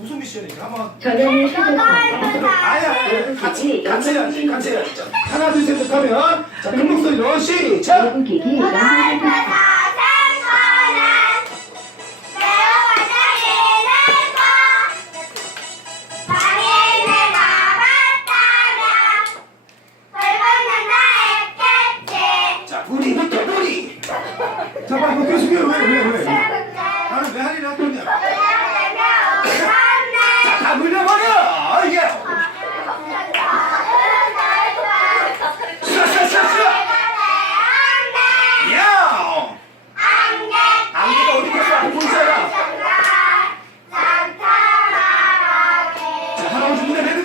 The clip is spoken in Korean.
무슨 미션이니까 한번. 전원을 켜놓고 아야 같이 같이 해야지 같이 해야지. 자, 하나 둘 셋 하면 자큰 목소리로 시작! 보시오. 자 우리부터 우리. 자 빨리 이거 계속해 왜왜 왜? 나는 왜